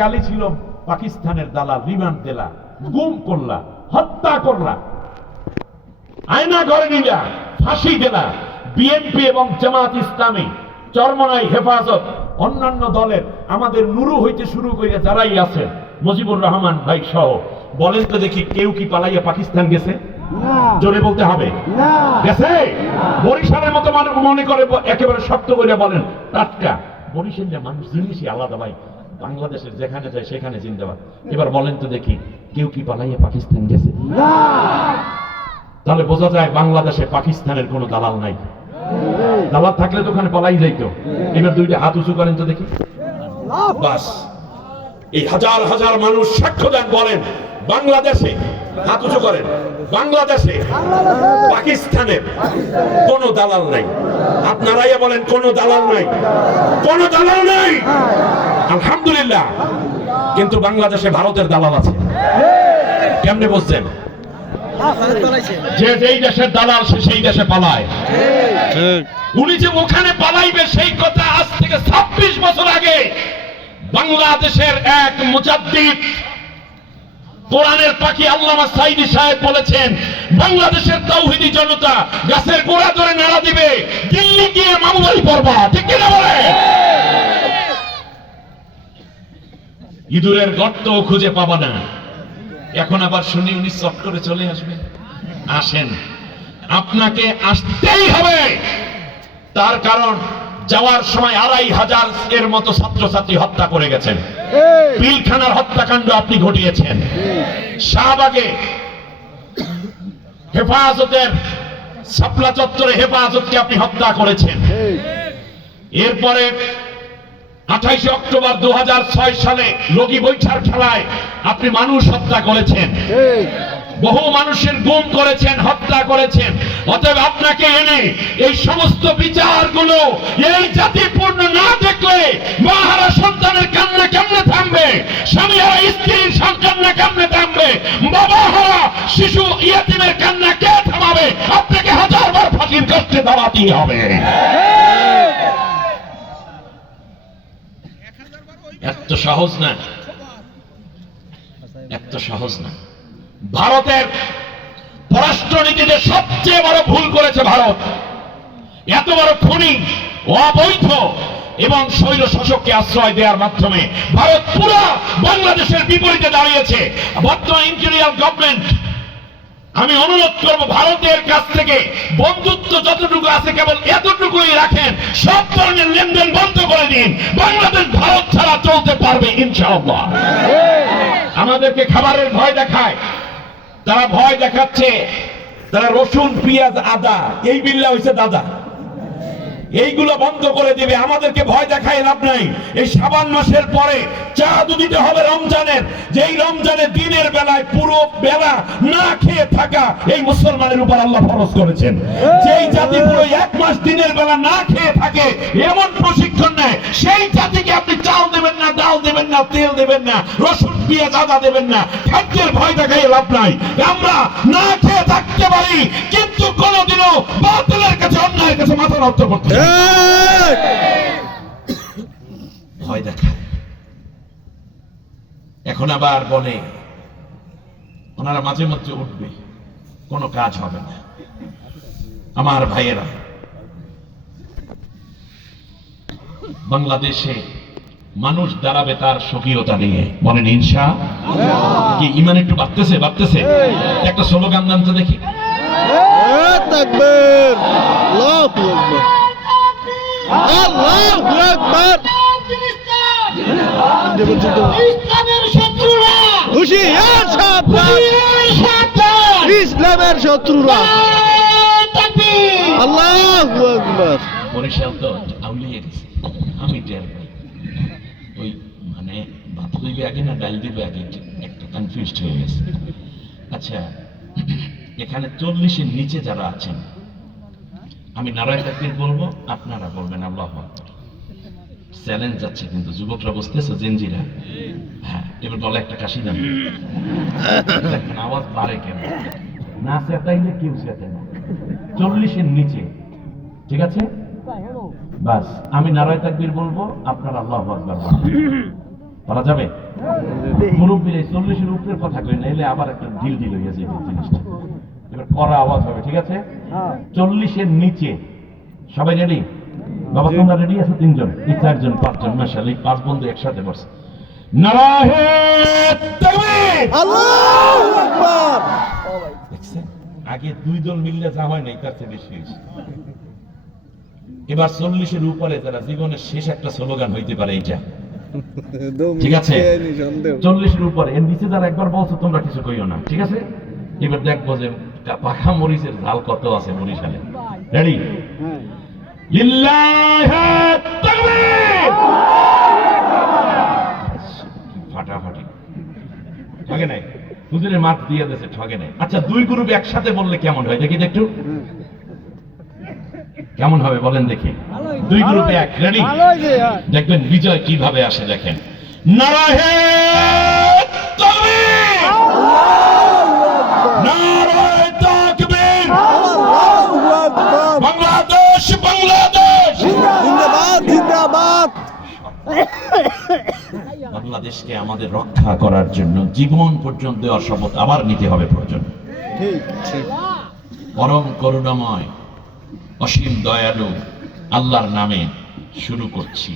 গালি ছিল পাকিস্তানের দালাল, রিমান্ড দিলা, গুম করলা, হত্যা করলা, আয়না ঘরে নিলা, ফাঁসি দিলা। বিএনপি এবং জামাত ইসলামী, চরমনাই হেফাজত, অন্যান্য দলের আমাদের নুরু হইতে শুরু করে যারাই আছে, মুজিবুর রহমান ভাই সহ, বলেন তো দেখি কেউ কি পালাইয়া পাকিস্তান গেছে? জোরে বলতে হবে, গেছে? বরিশালের মতো মানুষ মনে করে একেবারে শক্ত করে বলেন, টাটকা বরিশালের মানুষ জিনিসই আলাদা ভাই, বাংলাদেশের যেখানে যায় সেখানে জিন্দাবাদ। এবার বলেন তো দেখি কেউ কি পালাইয়া পাকিস্তান গেছে? তাহলে বোঝা যায় বাংলাদেশে পাকিস্তানের কোনো দালাল নাই। দালাল থাকলে তো ওখানে পালাই যাইতো। এবার দুইটা হাত উঁচু করেন তো দেখি। বাস, এই হাজার হাজার মানুষ সাক্ষ্য দেন, বলেন বাংলাদেশে, হাত উঁচু করেন, বাংলাদেশে পাকিস্তানের কোন দালাল নাই। আপনারাই বলেন কোন দালাল নাই, কোন দালাল নাই। আলহামদুলিল্লাহ। কিন্তু বাংলাদেশে ভারতের দালাল আছে। কেমনে বুঝছেন? যে যেই দেশের দালাল সে সেই দেশে পালায়। উনি যে ওখানে পালাইবে সেই কথা আজ থেকে 26 বছর আগে বাংলাদেশের এক মুজাদ্দিদ, কোরআনের পাখি আল্লামা সাইদি সাহেব বলেছেন, বাংলাদেশের তাওহীদি জনতা গাছের গোড়া ধরে নাড়া দিবে, দিল্লি গিয়ে মামলারি পড়বা। ঠিক কিনা বলে? ইঁদুরের গর্ত খুঁজে পাবা না। এখন আবার শুনি উনি চট করে চলে আসবে। আসেন, আপনাকে আসতেই হবে। তার কারণ যাওয়ার সময় 2500 এর মতো ছাত্রছাত্রী হত্যা করে গেছেন। পিলখানার হত্যাকাণ্ড আপনি ঘটিয়েছেন। শাহবাগে হেফাজতের শাপলা চত্বরে হেফাজতকে আপনি হত্যা করেছেন। এরপরে 28 অক্টোবর 2006 সালে লগি বৈঠার খেলায় আপনি মানুষ হত্যা করেছেন, বহু মানুষের গুম করেছেন, হত্যা করেছেন। অতএব আপনাকে এনে এই সমস্ত বিচারগুলো এই জাতি পূর্ণ না দেখলে মাহারা সন্তানের কান্না কেমনে থামবে, স্বামীহারা স্ত্রীর কান্না কেমনে থামবে, বাবাহারা শিশু ইয়াতিমের কান্না কে থামাবে? আপনাকে 1000 বার ফাঁসির কষ্টে দাঁড়াতেই হবে। এত সহজ না, এত সহজ না। ভারতের পররাষ্ট্রনীতিতে সবচেয়ে বড় ভুল করেছে ভারত। এত বড় খুনি, অবৈধ এবং স্বৈর শাসককে আশ্রয় দেওয়ার মাধ্যমে ভারত পুরো বাংলাদেশের বিপরীতে দাঁড়িয়েছে। বর্তমান ইম্পেরিয়াল গভর্নমেন্ট, আমি অনুরোধ করব ভারতের কাছ থেকে বন্ধুত্ব যতটুকু আছে কেবল এতটুকুই রাখেন, সব ধরনের লেনদেন বন্ধ করে দিন। বাংলাদেশ ভারত ছাড়া চলতে পারবে ইনশাআল্লাহ। আমাদেরকে খাবারের ভয় দেখায়, তারা ভয় দেখাচ্ছে, তারা রসুন পেঁয়াজ আদা এই বিল্লা হয়েছে দাদা, এইগুলো বন্ধ করে দিবে। আমাদেরকে ভয় দেখায় লাভ নাই। এই শাবান মাসের পরে চাঁদ দিতে হবে রমজানের, যেই রমজানের দিনের বেলায় পুরো বেলা না খেয়ে থাকা এই মুসলমানের উপর আল্লাহ ফরজ করেছেন। যেই জাতি পুরো 1 মাস দিনের বেলা না খেয়ে থাকে, এমন প্রশিক্ষণ নেয়, সেই জাতিকে আপনি চাল দেবেন না, ডাল দেবেন না, তেল দেবেন না, রসুন পেঁয়াজ আদা দেবেন না। খাদ্যের ভয় দেখাই লাভ নাই। আমরা না খেয়ে থাকতে পারি, কিন্তু কোনোদিনও বাতিলের কাছে, অন্যায়ের কাছে মাথা নত করতে ভয় দেখায়। এখন আবার বলে ওনারা মাঝে মধ্যে উঠবে, কোনো কাজ হবে না। আমার ভাইয়েরা, বাংলাদেশে মানুষ দাঁড়াবে তার স্বকীয়তা নিয়ে, বলেন ইনশাআল্লাহ। কি ইমান একটু বাড়তেছে? বাড়তেছে? একটা স্লোগান নাম তো দেখি। তাকবীর, আল্লাহু আকবার, আল্লাহু আকবার। ইসলামের শত্রুরা হুঁশিয়ার, সাবধান, ইসলামের শত্রুরা। আল্লাহু আকবার। বরিশাল তো আউলিয়ে গেছে, আমি টের পাই। ওই মানে ভাত দিবে আগে না ডাল দিবে আগে, একটা কনফিউজড হয়ে গেছে। আচ্ছা, এখানে 40-এর নিচে যারা আছেন, আমি নারায়ে তাকবীর বলবো, আপনারা বলবেন আল্লাহু আকবার। চ্যালেঞ্জ যাচ্ছে কিন্তু, যুবকরা বুঝতেছে, জেনজিরা। হ্যাঁ, এবার বলে একটা কাশি দাম, আওয়াজ বাড়ে কেন? না চেতাইলে কেউ চেতে না। 40-এর নিচে, ঠিক আছে? বাস, আমি নারায়ে তাকবীর বলবো, আপনারা আল্লাহু আকবার বলবেন। বলা যাবে? মুরব্বীর এই 40-এর উপরের কথা কই, নাইলে আবার একটা ঢিল হয়ে যাবে জিনিসটা। এবার কড়া আওয়াজ হবে, ঠিক আছে? 40-এর নিচে সবাই রেডি? বাবা তোমরা রেডি আছো? 3 জন, 4 জন, 5 জন, মাশাআল্লাহ 5 বন্ধু একসাথে বসে। নারায়ে তাকবীর! আল্লাহু আকবার। দেখছেন? আগে 2 দল মিললে যা হয় নাই তার চেয়ে বেশি হয়েছে। এবার 40-এর উপরে যারা জীবনের শেষ একটা স্লোগান হইতে পারে এইটা, ঠিক আছে? 40-এর উপরে, এর নিচে যারা একবার বলছো তোমরা কিছু কইও না, ঠিক আছে? এবার দেখবো যে পাখা মরিচের ঝাল কত আছে বরিশালে। রেডি? লিল্লাহি তাকবীর! ফাটাফাটি ঠগে নাই, হুজুরের মাঠ দিয়ে দিয়েছে, ঠগে নাই। আচ্ছা 2 গ্রুপ একসাথে বললে কেমন হয় দেখি তো একটু, কেমন হবে বলেন দেখি? 2 গ্রুপে এক, রেডি? দেখবেন বিজয় কিভাবে আসে, দেখেন। নারায়ে তাকবীর! নারায়ে তাকবীর! আল্লাহু আকবার। বাংলাদেশ, বাংলাদেশ! জিন্দাবাদ, জিন্দাবাদ। বাংলাদেশকে আমাদের রক্ষা করার জন্য জীবন পর্যন্ত দেওয়ার শপথ আবার নিতে হবে প্রয়োজন। ঠিক ঠিক। পরম করুণাময় অসীম দয়ালু আল্লাহর নামে শুরু করছি।